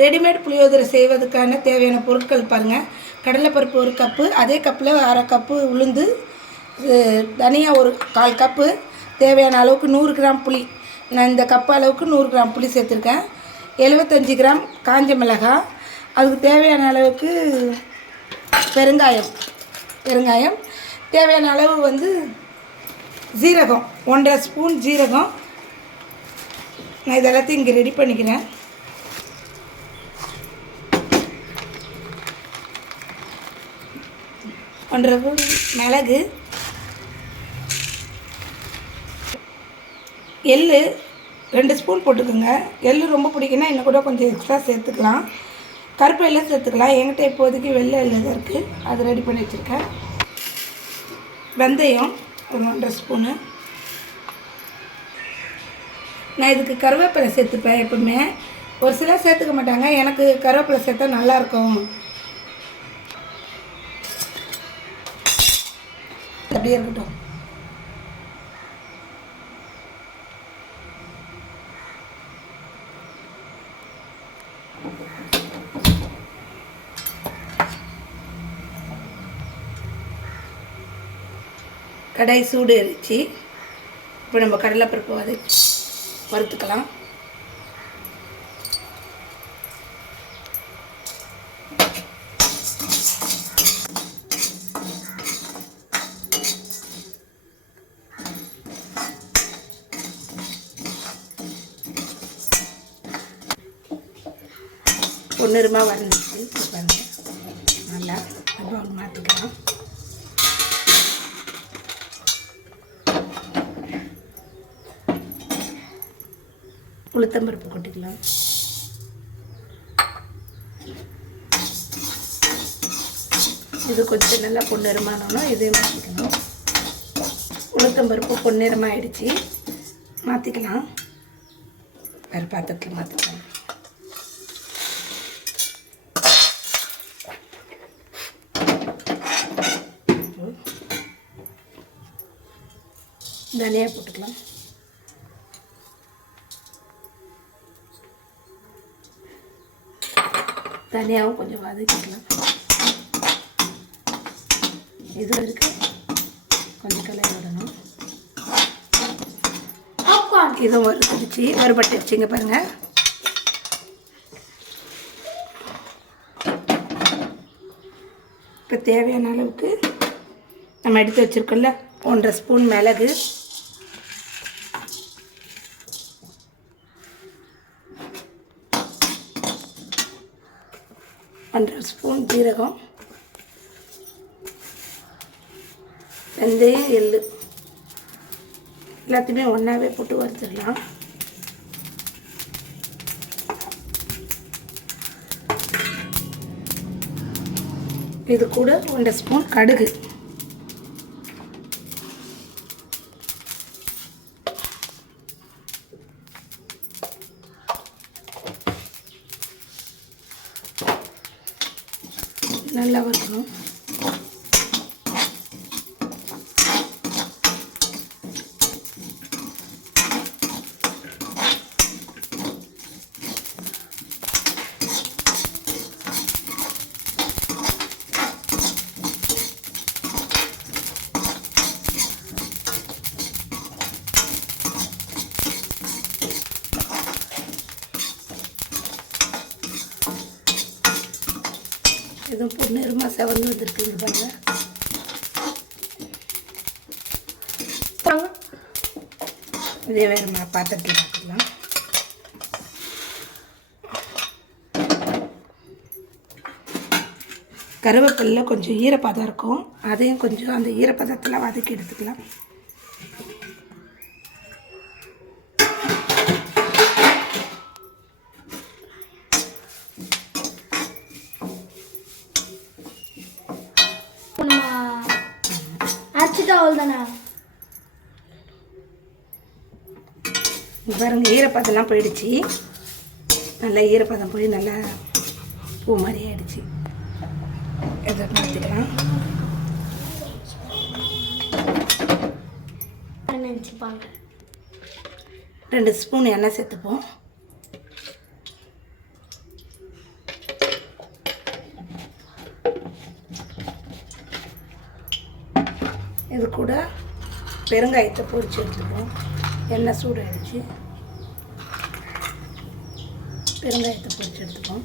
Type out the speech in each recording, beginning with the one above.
Readymade புளியோதரை செய்வதற்கான தேவையான பொருட்கள் பாருங்கள். கடலைப்பருப்பு 1 கப்பு, அதே கப்பில் 1/2 கப்பு உளுந்து, தனியாக 1/4 கப்பு, தேவையான அளவுக்கு 100 கிராம் புளி. நான் இந்த கப்பு அளவுக்கு 100 கிராம் புளி சேர்த்துருக்கேன். 75 கிராம் காஞ்ச மிளகாய், அதுக்கு தேவையான அளவுக்கு பெருங்காயம், தேவையான அளவு ஜீரகம், 1.5 ஸ்பூன் ஜீரகம். நான் இதெல்லாத்தையும் இங்கே ரெடி பண்ணிக்கிறேன். மிளகு, எள்ளு 2 ஸ்பூன் போட்டுக்கோங்க. எள்ளு ரொம்ப பிடிக்குன்னா இன்னும் கூட கொஞ்சம் எக்ஸ்ட்ரா சேர்த்துக்கலாம். கருப்பு எள்ளு சேர்த்துக்கலாம். என்கிட்ட இப்போதைக்கு வெள்ளை எள்ளு தான் இருக்குது, அது ரெடி பண்ணி வச்சுருக்கேன். வெந்தயம் 1.5 ஸ்பூனு. நான் இதுக்கு கருவேப்பிலை சேர்த்துப்பேன் எப்பவுமே. ஒரு சிலர் சேர்த்துக்க மாட்டாங்க, எனக்கு கருவேப்பிலை சேர்த்தா நல்லாயிருக்கும். அப்படியே இருக்கட்டும். கடாய் சூடு எரிச்சு இப்போ நம்ம கடலைப்பருப்பு வறுத்துக்கலாம். பொன்னிறமாக வரைஞ்சிச்சு பாருங்கள். நல்லா பவுல் மாற்றிக்கலாம். உளுத்தம்பருப்பு கொட்டிக்கலாம். இது கொஞ்சம் நல்லா பொன்னிறமானோன்னா இதே மாற்றிக்கணும். உளுத்தம்பருப்பு பொன்னிறமாக ஆயிடுச்சு, மாற்றிக்கலாம். வேறு பாத்திரத்தில் மாற்றிக்கலாம். தனியா போட்டுக்கலாம். தனியாகவும் கொஞ்சம் வதக்கிக்கலாம். இது இருக்கு, கொஞ்சம் கலரி விடணும். இதுவும் வறுத்துடுச்சு, வறுபட்டுச்சுங்க பாருங்கள். இப்போ தேவையான அளவுக்கு நம்ம எடுத்து வச்சுருக்கோம்ல 1.5 ஸ்பூன் மிளகு, 1/2 ஸ்பூன் ஜீரகம், வெந்தயம், எள்ளு எல்லாத்தையுமே ஒன்றாவே போட்டு வறுத்துடலாம். இது கூட 1 ஸ்பூன் கடுகு, நல்லா வறுக்கணும். இதுவும் பொன்னிறமாக செவந்து வந்துருக்குங்க பாருங்கள். இதே வேறு பாத்திரத்தில் பார்த்துக்கலாம். கருவேப்பிலை கொஞ்சம் ஈரப்பதம் இருக்கும், அதையும் கொஞ்சம் அந்த ஈரப்பதத்தில் வதக்கி எடுத்துக்கலாம். பாருங்கள், ஈரப்பதம்லாம் போயிடுச்சு. நல்லா ஈரப்பதம் போய் நல்லா பூ மாதிரி ஆயிடுச்சு. இதை மாற்றிக்கலாம். நினச்சிப்பாங்க 2 ஸ்பூன் எண்ணெய் சேர்த்துப்போம். இது கூட பெருங்காயத்தை பொரிச்சு எடுத்துப்போம். எண்ணெய் சூடாகிடுச்சு, பெருங்காயத்தை பொரிச்சு எடுத்துப்போம்.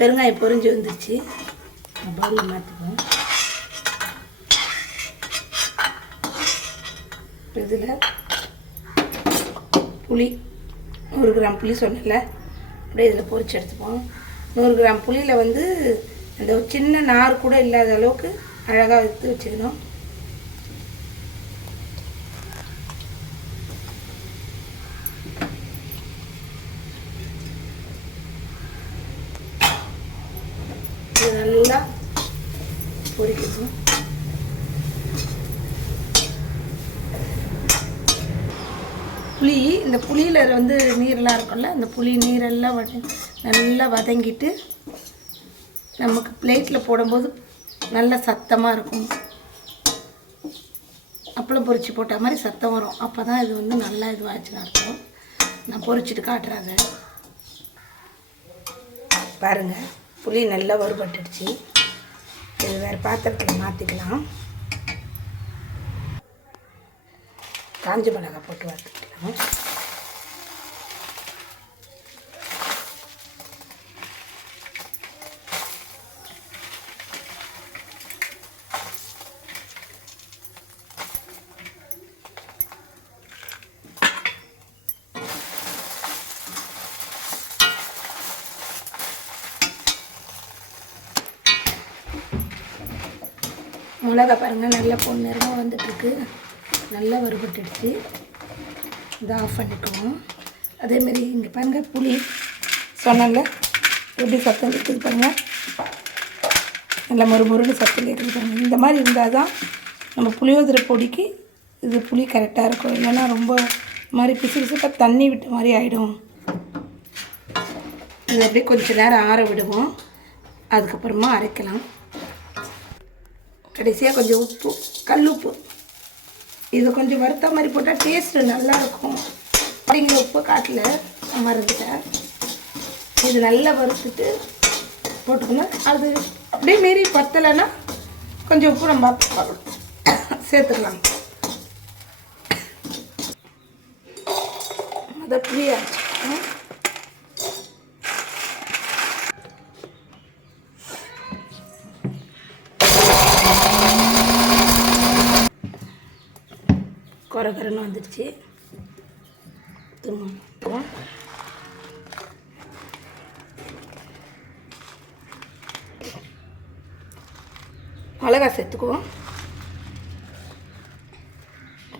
பெருங்காயம் பொரிஞ்சு வந்துடுச்சு, பவுலில் மாற்றிப்போம். இதில் புளி 100 கிராம் புளி சொன்னல, அப்படியே இதில் பொரிச்சு எடுத்துப்போம். 100 கிராம் புளியில் வந்து அந்த சின்ன நார் கூட இல்லாத அளவுக்கு அழகாக எடுத்து வச்சுக்கணும். இது நல்லா பொரிக்கணும். புளி, இந்த புளியில் வந்து நீரெல்லாம் இருக்கும்ல, அந்த புளி நீரெல்லாம் நல்லா வதங்கிட்டு நமக்கு பிளேட்டில் போடும்போது நல்லா சத்தமாக இருக்கும். அப்பளம் பொரிச்சு போட்ட மாதிரி சத்தம் வரும். அப்போ தான் இது வந்து நல்லா இதுவாச்சுன்னு அர்த்தம். நான் பொரிச்சிட்டு காட்டுறாங்க பாருங்கள். புளி நல்லா வறுபட்டுடுச்சு. இது வேறு பாத்திரத்தில் மாற்றிக்கலாம். காஞ்ச மிளகாய் போட்டு வறுத்துக்கலாம். மிளகா பாருங்கள் நல்லா பொன்னிறமாக வந்துட்டுருக்கு, நல்லா வறுபட்டுடுச்சு. இதை ஆஃப் பண்ணிக்குவோம். அதேமாரி இங்கே பாருங்கள், புளி சொன்னல எப்படி சத்தம் இருக்குது பாருங்கள், நல்லா முறுமுறுன்னு சத்தம் கேட்குது பாருங்கள். இந்த மாதிரி இருந்தால் தான் நம்ம புளியோதரை பொடிக்கு இது புளி கரெக்டாக இருக்கும். இல்லைன்னா ரொம்ப மாதிரி பிசு பிசுப்பாக தண்ணி விட்ட மாதிரி ஆகிடும். இது அப்படியே கொஞ்சம் நேரம் ஆற விடுவோம், அதுக்கப்புறமா அரைக்கலாம். கடைசியாக கொஞ்சம் உப்பு, கல் உப்பு, இதை கொஞ்சம் வறுத்த மாதிரி போட்டால் டேஸ்ட்டு நல்லாயிருக்கும். அப்படிங்கிற உப்பு காட்டில் மறந்துட்டேன். இது நல்லா வறுத்துட்டு போட்டுக்கணும். அது அப்படியே மீறி பத்தலைன்னா கொஞ்சம் உப்பு நம்ம சேர்த்துக்கலாம். அதை புளியாச்சு கொரகரன்னு வந்துடுச்சு. திரும்ப மிளகா சேர்த்துக்குவோம்.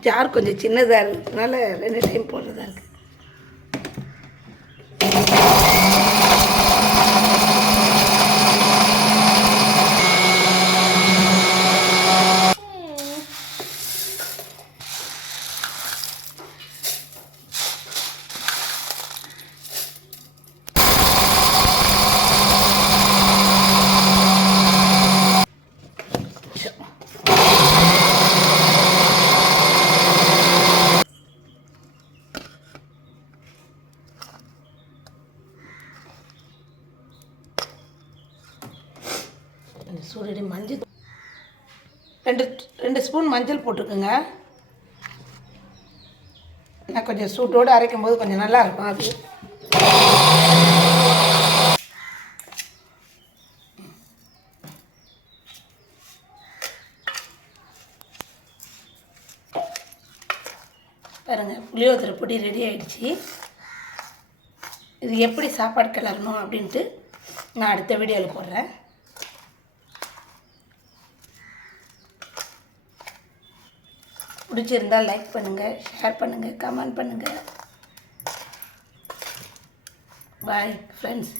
ஜார் கொஞ்சம் சின்னதாக இருக்கிறதுனால 2 டைம் போடுறதா இருக்குது. சூடடி மஞ்சள் 2 ஸ்பூன் மஞ்சள் போட்டுக்கோங்க. நான் கொஞ்சம் சூட்டோடு அரைக்கும் போது கொஞ்சம் நல்லா இருக்கும். அது பாருங்கள், புளியோதரை பொடி ரெடி ஆகிடுச்சு. இது எப்படி சாப்பாடு கிளறணும் அப்படின்ட்டு நான் அடுத்த வீடியோவில் போடுறேன். பிடிச்சிருந்தால் லைக் பண்ணுங்கள், ஷேர் பண்ணுங்கள், கமெண்ட் பண்ணுங்கள். Bye friends.